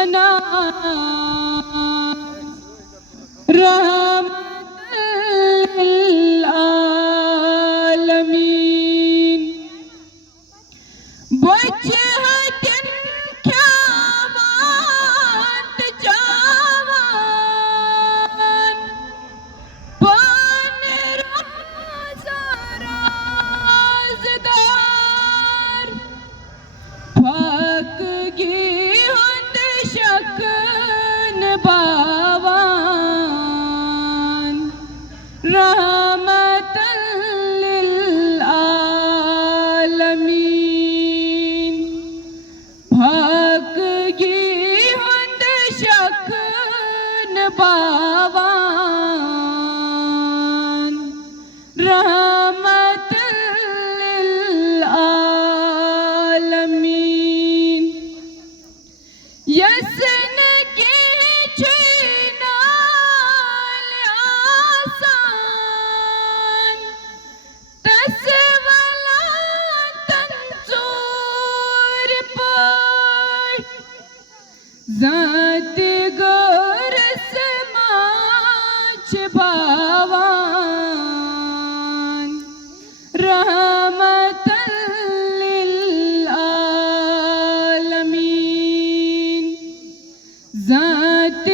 अना रहमतुल आलमीन वजहतन ख्यामत जावान पान रोज़ा राज़दार फक गी हुंद शकन बावान रहमतुल लिल आलमीन फक गी हुंद शकन बावान रहमतुल लिल आलमीन यसन की छीनाल आसान तसवला तंजूर पर ज़ात गोरस माच भावान रहमतुल लिल आलमीन ज़ात